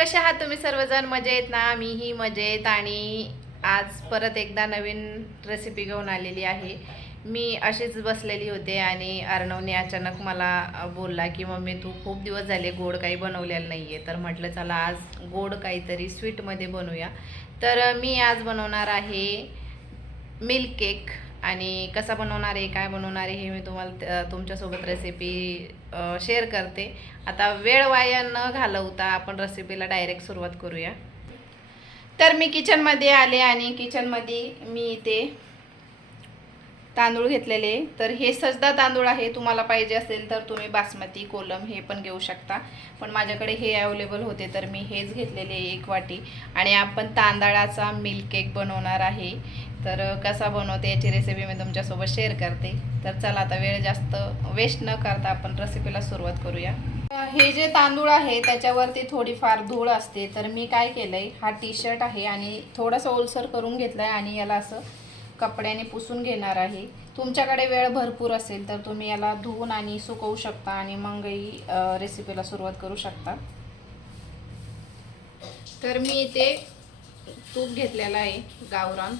कसे आहात तुम्ही सर्वजण? मजेत ना? मीही मजेत. आणि आज परत एकदा नवीन रेसिपी घेऊन आलेली आहे. मी अशीच बसलेली होते आणि अर्णवने अचानक मला बोलला की मम्मी तू खूप दिवस झाले गोड काही बनवलेलं नाही आहे. तर म्हटलं चला आज गोड काहीतरी स्वीटमध्ये बनवूया. तर मी आज बनवणार आहे मिल्क केक. आणि कसा बनवणार आहे, काय बनवणार आहे हे मी तुम्हाला तुमच्यासोबत रेसिपी शेअर करते. आता वेळ वाया न घालवता आपण रेसिपीला डायरेक्ट सुरुवात करूया. तर मी किचनमध्ये आले आणि किचनमध्ये मी इथे तांदूळ घेतलेले. तर हे सजदा तांदूळ आहे. तुम्हाला पाहिजे असेल तर तुम्ही बासमती कोलम हे पण घेऊ शकता, पण माझ्याकडे हे अवेलेबल होते तर मी हेच घेतलेले 1 वाटी. आणि आपण तांदळाचा मिल्क केक बनवणार आहे. तर कसा बनवते याची रेसिपी मी तुमच्यासोबत शेअर करते. तर चला आता वेळ जास्त वेस्ट न करता आपण रेसिपीला सुरुवात करूया. हे जे तांदूळ आहे त्याच्यावरती थोडीफार धूळ असते. तर मी काय केलंय, हा टी शर्ट आहे आणि थोडासा ओलसर करून घेतलाय आणि याला असं कपड्याने पुसून घेणार आहे. तुमच्याकडे वेळ भरपूर असेल तर तुम्ही याला धुवून आणि सुकवू शकता आणि मगही रेसिपीला सुरुवात करू शकता. तर मी इथे तूप घेतलेलं आहे गावरान.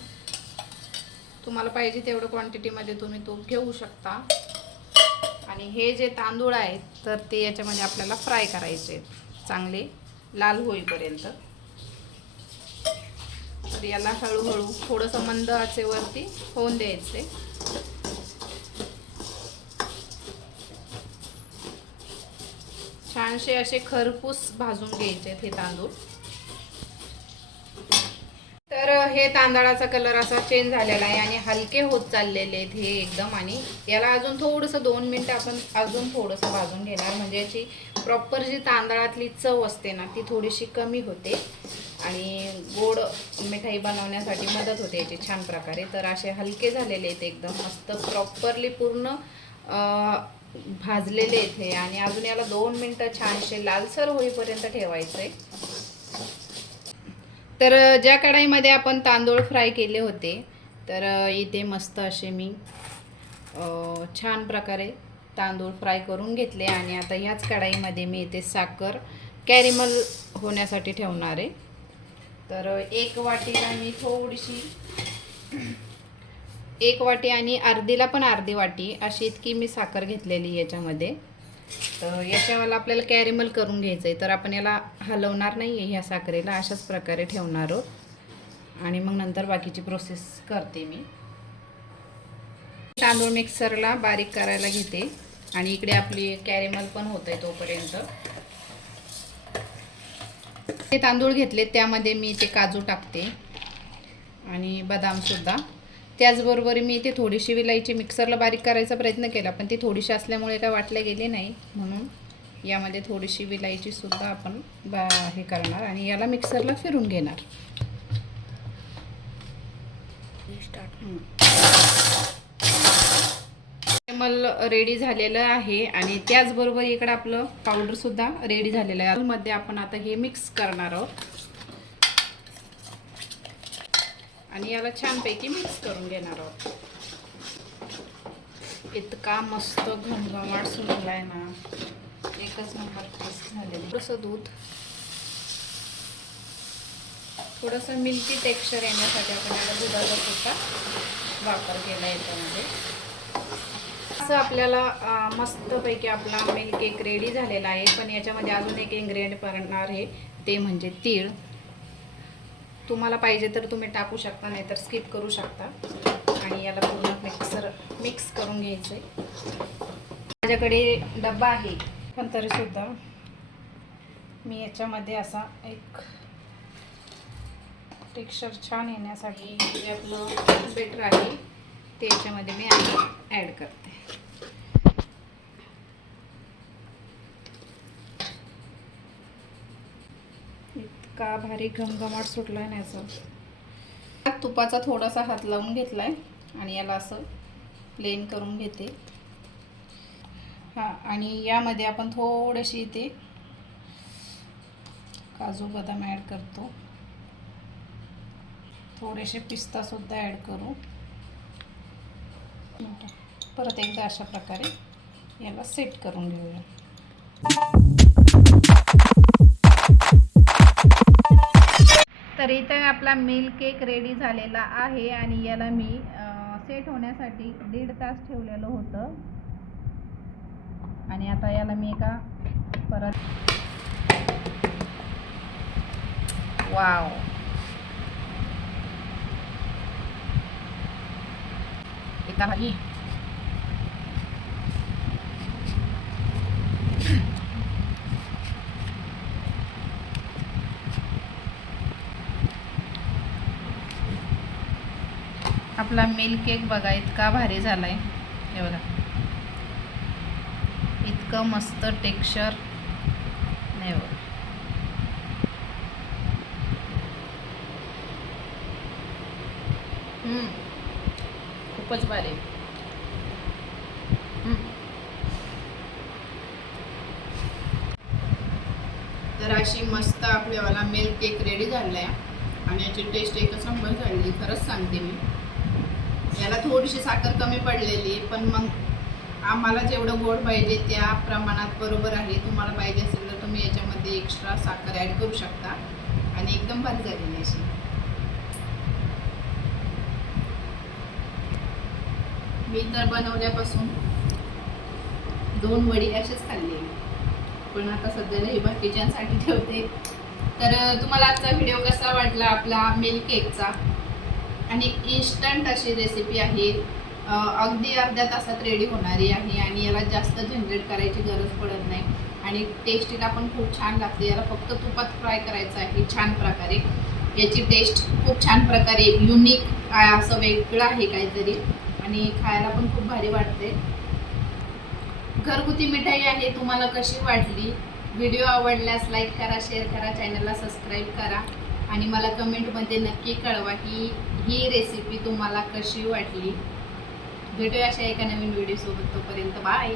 तुम्हाला पाहिजे तेवढं क्वांटिटीमध्ये तुम्ही तूप घेऊ शकता. आणि हे जे तांदूळ आहेत तर ते याच्यामध्ये आपल्याला फ्राय करायचे आहेत चांगले लाल होईपर्यंत. तर याला हळूहळू थोडंसं मंद आचेवरती होऊन द्यायचे. छानसे असे खरपूस भाजून घ्यायचे हे तांदूळ. तर हे तांदळाचा कलर असा चेंज झालेला आहे आणि हलके होत चाललेले आहेत हे एकदम. आणि याला अजून थोडंसं 2 मिनिटं आपण अजून थोडंसं भाजून घेणार, म्हणजे याची प्रॉपर जी तांदळातली चव असते ना ती थोडीशी कमी होते आणि गोड मिठाई बनवण्यासाठी मदत होते याची छान प्रकारे. तर असे हलके झालेले आहेत एकदम मस्त प्रॉपरली पूर्ण भाजलेले आहेत हे. आणि अजून याला 2 मिनिटं छानसे लालसर होईपर्यंत ठेवायचं आहे. तर ज्या कढाईमध्ये आपण तांदूळ फ्राय केले होते तर इथे मस्त असे मी छान प्रकारे तांदूळ फ्राय करून घेतले. आणि आता ह्याच कढाईमध्ये मी इथे साखर कॅरेमल होण्यासाठी ठेवणार आहे. तर 1 वाटीला मी थोडीशी 1 वाटी आणि अर्धीला पण अर्धी वाटी अशी इतकी मी साखर घेतलेली याच्यामध्ये. तर याच्यावर आपल्याला कॅरेमल करून घ्यायचं आहे. तर आपण याला हलवणार नाही आहे ह्या साखरेला, अशाच प्रकारे ठेवणार आहोत आणि मग नंतर बाकीची प्रोसेस करते मी. तांदूळ मिक्सरला बारीक करायला घेते आणि इकडे आपली कॅरेमल पण होते तोपर्यंत. ते तांदूळ घेतले त्यामध्ये मी ते काजू टाकते आणि बदामसुद्धा. त्याचबरोबर मी इथे थोडीशी विलायची मिक्सरला बारीक करायचा प्रयत्न केला पण ती थोडीशी असल्यामुळे काय वाटले गेले नाही, म्हणून यामध्ये थोडीशी विलायची सुद्धा आपण हे करणार आणि याला मिक्सरला फिरून घेणार. कॅरेमल रेडी झालेलं आहे आणि त्याचबरोबर इकडे आपलं पावडर सुद्धा रेडी झालेलं आहे. मध्ये आपण आता हे मिक्स करणार आहोत आणि याला छानपैकी मिक्स करून घेणार आहोत. इतका मस्त घमघमाट सुटला आहे ना, एकच नंबर टेस्ट झालेलं. थोडंसं दूध, थोडंसं मिल्की टेक्स्चर येण्यासाठी आपण याला दुधाचा सुद्धा वापर केला याच्यामध्ये. असं आपल्याला मस्तपैकी आपला मिल्क केक रेडी झालेला आहे. पण याच्यामध्ये अजून एक इन्ग्रेडियंट पडणार आहे ते म्हणजे तीळ. तुम्हाला पाहिजे तर तुम्ही टाकू शकता, नाहीतर स्किप करू शकता. आणि याला पूर्ण मिक्स करून घ्यायचं आहे. माझ्याकडे डब्बा आहे पण तरीसुद्धा मी याच्यामध्ये असा एक टेक्स्चर छान येण्यासाठी जे आपलं बेटर आहे ते याच्यामध्ये मी ॲड करते. इतका भारी घमघमाट सुटला आहे याचा. तुपाचा थोडासा हात लावून घेतलाय आणि याला असं प्लेन करून घेते. आणि यामध्ये आपण थोडेशी इथे काजू बदाम ॲड करतो, थोडेसे पिस्ता सुद्धा ॲड करू. परत एकदा अशा प्रकारे याला सेट करून घेऊया. आपला मिल्क केक रेडी झालेला आहे आणि याला मी सेट होण्यासाठी 1.5 तास ठेवलेलं होतं आणि आता याला मी एका परत वाव एका खाली आपला मिल्क केक बघा इतका भारी झालाय, हे बघा इतकं मस्त टेक्स्चर नाही बघा. खूपच भारी. तर अशी मस्त आपल्यावाला मिल्क केक रेडी झाला आहे आणि याची टेस्ट एकच नंबर झालेली, खरंच सांगते मी. याला थोडीशी साखर कमी पडलेली आहे, पण मग आम्हाला जेवढं गोड पाहिजे त्या प्रमाणात बरोबर आहे. तुम्हाला पाहिजे असेल तर तुम्ही याच्यामध्ये एक्स्ट्रा साखर ॲड करू शकता आणि एकदम भारी झालेली अशी. मी तर बनवल्यापासून 2 वडी असेच खाल्ली, पण आता सध्याला हे बाकीच्यांसाठी ठेवते. तर तुम्हाला आजचा व्हिडिओ कसा वाटला आपला मिल्क केकचा, आणि इन्स्टंट अशी रेसिपी आहे, अगदी अर्ध्या तासात रेडी होणारी आहे आणि याला जास्त झंझट करायची गरज पडत नाही आणि टेस्टीला पण खूप छान लागते. याला फक्त तुपात फ्राय करायचं आहे छान प्रकारे. याची टेस्ट खूप छान प्रकारे युनिक असं वेगळं आहे काहीतरी आणि खायला पण खूप भारी वाटते. घरगुती मिठाई आहे. तुम्हाला कशी वाटली? व्हिडिओ आवडल्यास लाईक करा, शेअर करा, चॅनलला सबस्क्राईब करा आणि मला कमेंटमध्ये नक्की कळवा की ही रेसिपी तुम्हाला कशी वाटली. भेटूया अशा एका नवीन व्हिडिओसोबत. तोपर्यंत बाय.